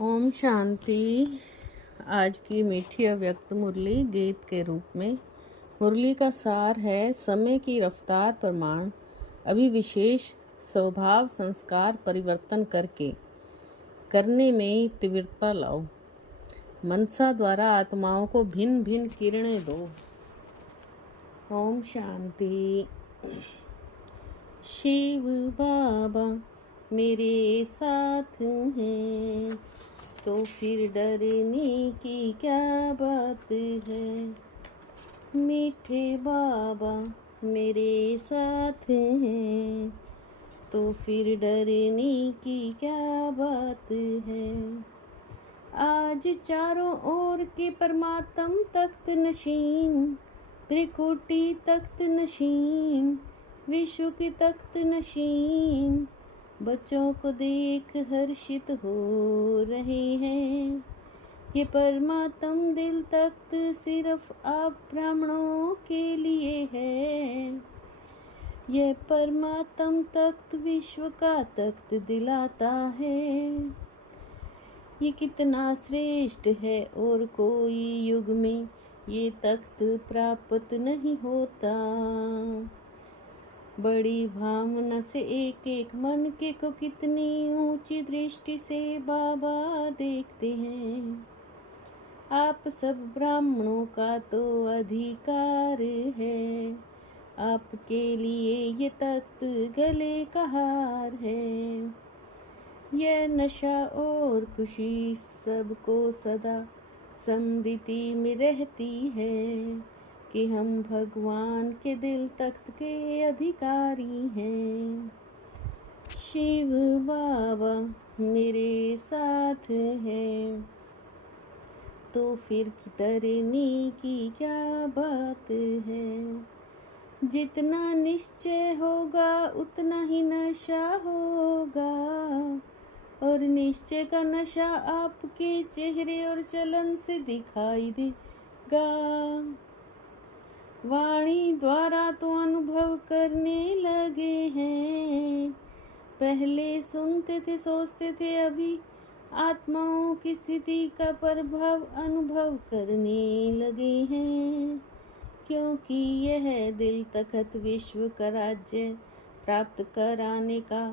ओम शांति। आज की मीठी अव्यक्त मुरली गीत के रूप में। मुरली का सार है, समय की रफ्तार प्रमाण अभी विशेष स्वभाव संस्कार परिवर्तन करके करने में तीव्रता लाओ। मनसा द्वारा आत्माओं को भिन्न भिन्न किरणें दो। ओम शांति। शिव बाबा मेरे साथ हैं तो फिर डरने की क्या बात है। मीठे बाबा मेरे साथ हैं तो फिर डरने की क्या बात है। आज चारों ओर के परमात्म तख्त नशीन, त्रिकुटी तख्त नशीन, विश्व की तख्त नशीन बच्चों को देख हर्षित हो रहे हैं। ये परमात्म दिल तख्त सिर्फ आप ब्राह्मणों के लिए है। यह परमात्म तख्त विश्व का तख्त दिलाता है। ये कितना श्रेष्ठ है और कोई युग में ये तख्त प्राप्त नहीं होता। बड़ी भावना से एक एक मन के को कितनी ऊंची दृष्टि से बाबा देखते हैं। आप सब ब्राह्मणों का तो अधिकार है, आपके लिए ये तख्त गले का हार है। यह नशा और खुशी सबको सदा समृद्धि में रहती है कि हम भगवान के दिल तख्त के अधिकारी हैं। शिव बाबा मेरे साथ हैं तो फिर डरने की क्या बात है। जितना निश्चय होगा उतना ही नशा होगा, और निश्चय का नशा आपके चेहरे और चलन से दिखाई देगा। वाणी द्वारा तो अनुभव करने लगे हैं, पहले सुनते थे सोचते थे, अभी आत्माओं की स्थिति का प्रभाव अनुभव करने लगे हैं। क्योंकि यह दिल तख्त विश्व का राज्य प्राप्त कराने का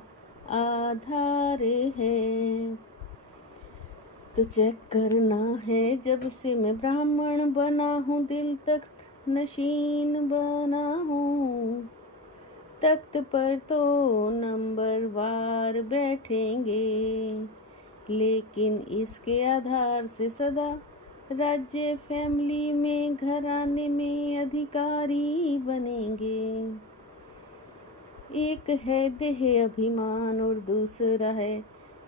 आधार है। तो चेक करना है, जब से मैं ब्राह्मण बना हूँ दिल तख्त नशीन बना हूँ। तख्त पर तो नंबर वार बैठेंगे, लेकिन इसके आधार से सदा राज्य फैमिली में घराने में अधिकारी बनेंगे। एक है देह अभिमान और दूसरा है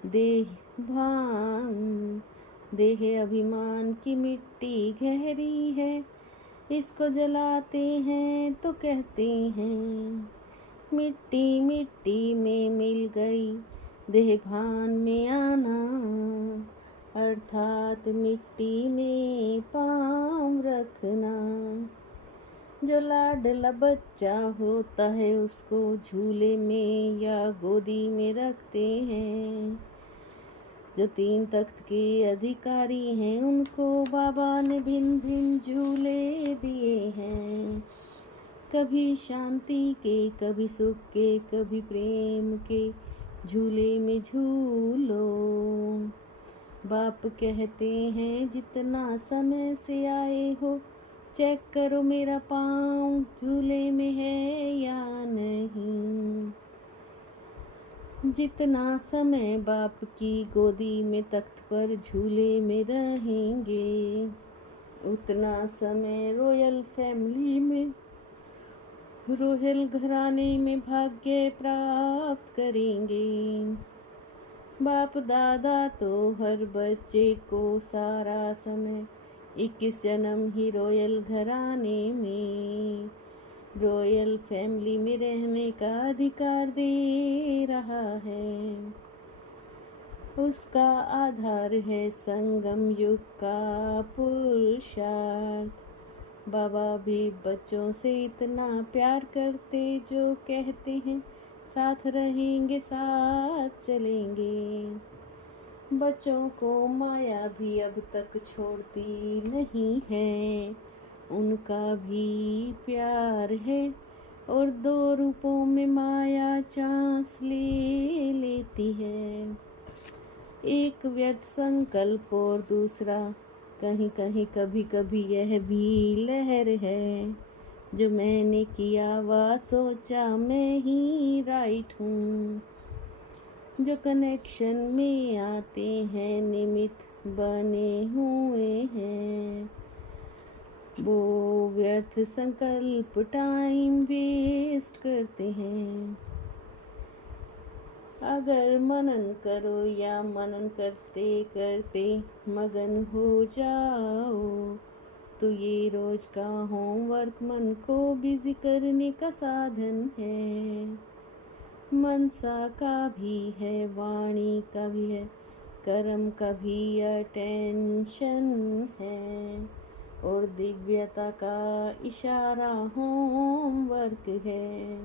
देह भान। देह अभिमान की मिट्टी गहरी है, इसको जलाते हैं तो कहते हैं मिट्टी मिट्टी में मिल गई। देह भान में आना अर्थात मिट्टी में पाँव रखना। जो लाडला बच्चा होता है उसको झूले में या गोदी में रखते हैं। जो तीन तख्त के अधिकारी हैं उनको बाबा ने भिन्न भिन्न झूले दिए हैं। कभी शांति के, कभी सुख के, कभी प्रेम के झूले में झूलो। बाप कहते हैं जितना समय से आए हो चेक करो मेरा पाँव झूले में है या नहीं। जितना समय बाप की गोदी में तख्त पर झूले में रहेंगे, उतना समय रॉयल फैमिली में, रॉयल घराने में भाग्य प्राप्त करेंगे। बाप दादा तो हर बच्चे को सारा समय 21 जन्म ही रॉयल घराने में, रॉयल फैमिली में रहने का अधिकार दे रहा है। उसका आधार है संगम युग का पुरुषार्थ। बाबा भी बच्चों से इतना प्यार करते जो कहते हैं साथ रहेंगे साथ चलेंगे। बच्चों को माया भी अब तक छोड़ती नहीं है, उनका भी प्यार है और दो रूपों में माया चांस ले लेती है। एक व्यर्थ संकल्प और दूसरा कहीं कहीं कभी कभी यह भी लहर है, जो मैंने किया वह सोचा मैं ही राइट हूँ। जो कनेक्शन में आते हैं निमित्त बने हुए हैं, वो व्यर्थ संकल्प टाइम वेस्ट करते हैं। अगर मनन करो या मनन करते करते मगन हो जाओ, तो ये रोज का होमवर्क मन को बिजी करने का साधन है। मनसा का भी है, वाणी का भी है, कर्म का भी अटेंशन है, और दिव्यता का इशारा होमवर्क है।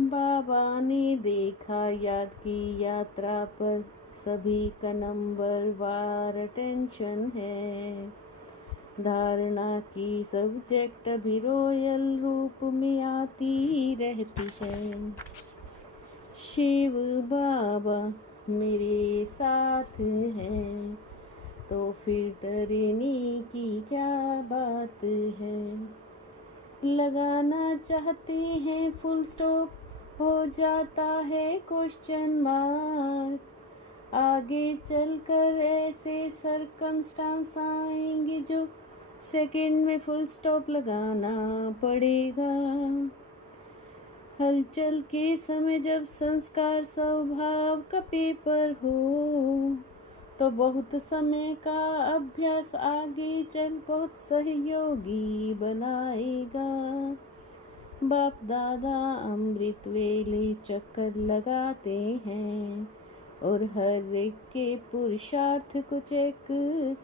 बाबा ने देखा याद की यात्रा पर सभी का नंबर वार अटेंशन है। धारणा की सब्जेक्ट अभी रॉयल रूप में आती रहती है। शिव बाबा मेरे साथ हैं, तो फिर डरने की क्या बात है। लगाना चाहते हैं फुल स्टॉप, हो जाता है क्वेश्चन मार्क। आगे चलकर ऐसे सरकमस्टांस आएंगे जो सेकंड में फुल स्टॉप लगाना पड़ेगा। हलचल के समय जब संस्कार स्वभाव का पेपर हो, तो बहुत समय का अभ्यास आगे चल बहुत सहयोगी बनाएगा। बाप दादा अमृत वेले चक्कर लगाते हैं और हर एक के पुरुषार्थ को चेक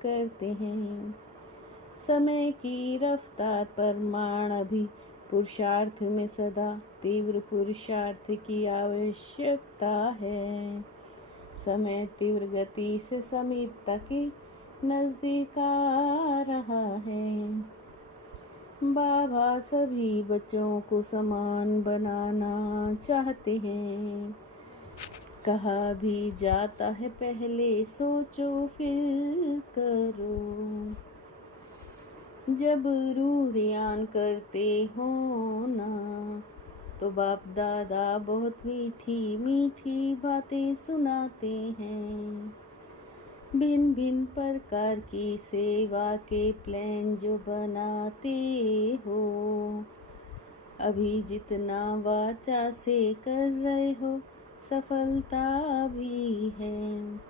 करते हैं। समय की रफ्तार प्रमाण अभी पुरुषार्थ में सदा तीव्र पुरुषार्थ की आवश्यकता है। समय तीव्र गति से समीपता की नजदीक आ रहा है। बाबा सभी बच्चों को समान बनाना चाहते हैं। कहा भी जाता है पहले सोचो फिर करो। जब रूह यान करते हो ना, तो बाप दादा बहुत मीठी मीठी बातें सुनाते हैं। भिन्न भिन्न प्रकार की सेवा के प्लान जो बनाते हो, अभी जितना वाचा से कर रहे हो सफलता भी है।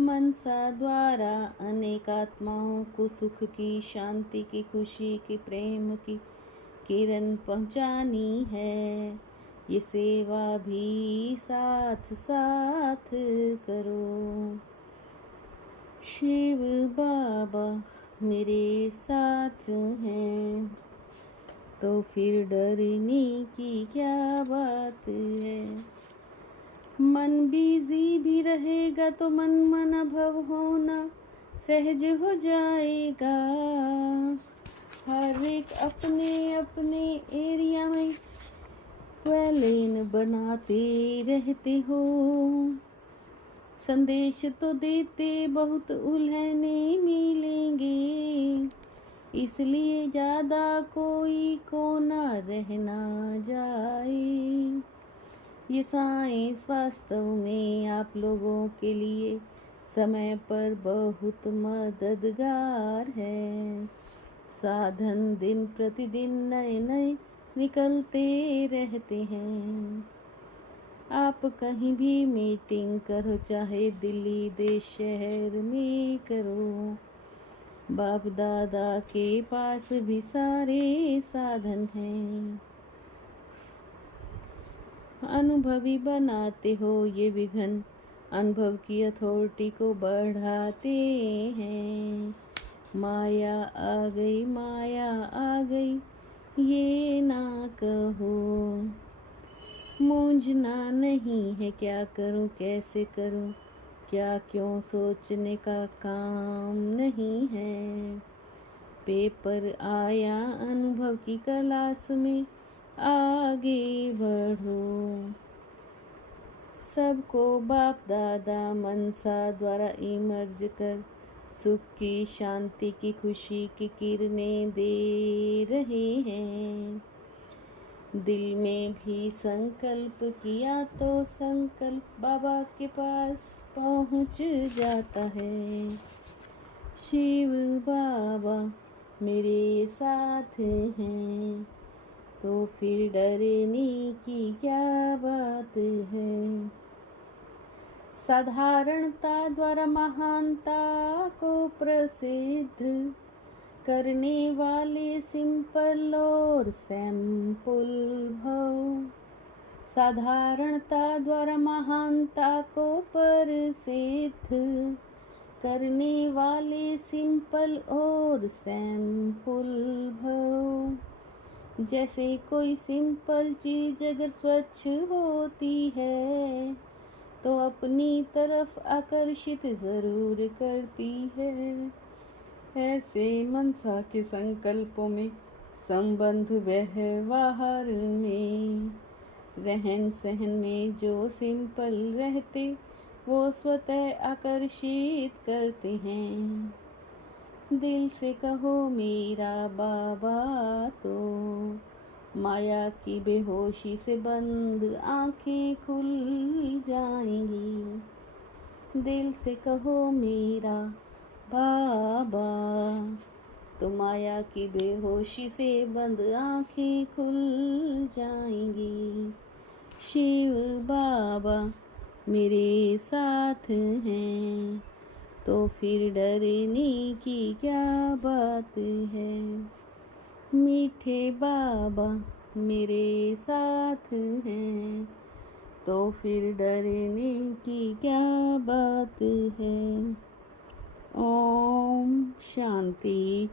मनसा द्वारा अनेक आत्माओं को सुख की, शांति की, खुशी की, प्रेम की किरण पहुंचानी है। ये सेवा भी साथ साथ करो। शिव बाबा मेरे साथ हैं, तो फिर डरने की क्या बात है। मन बिजी भी रहेगा तो मन अनुभव होना सहज हो जाएगा। हर एक अपने अपने एरिया में प्लान बनाते रहते हो। संदेश तो देते बहुत उलझने मिलेंगे, इसलिए ज़्यादा कोई को ना रहना जाए। ये साइंस वास्तव में आप लोगों के लिए समय पर बहुत मददगार है। साधन दिन प्रतिदिन नए नए निकलते रहते हैं। आप कहीं भी मीटिंग करो, चाहे दिल्ली देश शहर में करो, बाप दादा के पास भी सारे साधन हैं। अनुभवी बनाते हो ये विघन, अनुभव की अथॉरिटी को बढ़ाते हैं। माया आ गई, माया आ गई, ये ना कहो। मूंझना नहीं है क्या करूं कैसे करूं, क्या क्यों सोचने का काम नहीं है। पेपर आया अनुभव की क्लास में, आगे बढ़ो। सबको बाप दादा मनसा द्वारा इमर्ज कर सुख की शांति की खुशी की किरणें दे रहे हैं। दिल में भी संकल्प किया तो संकल्प बाबा के पास पहुँच जाता है। शिव बाबा मेरे साथ हैं, तो फिर डरने की क्या बात है। साधारणता द्वारा महानता को प्रसिद्ध करने वाले सिंपल और सैंपल भव। साधारणता द्वारा महानता को प्रसिद्ध करने वाले सिंपल और सैंपल भव। जैसे कोई सिंपल चीज अगर स्वच्छ होती है तो अपनी तरफ आकर्षित जरूर करती है। ऐसे मनसा के संकल्पों में, संबंध व्यवहार में, रहन सहन में जो सिंपल रहते वो स्वतः आकर्षित करते हैं। दिल से कहो मेरा बाबा, तो माया की बेहोशी से बंद आंखें खुल जाएंगी। दिल से कहो मेरा बाबा, तो माया की बेहोशी से बंद आंखें खुल जाएंगी। शिव बाबा मेरे साथ हैं, तो फिर डरने की क्या बात है। मीठे बाबा मेरे साथ हैं, तो फिर डरने की क्या बात है। ओम शांति।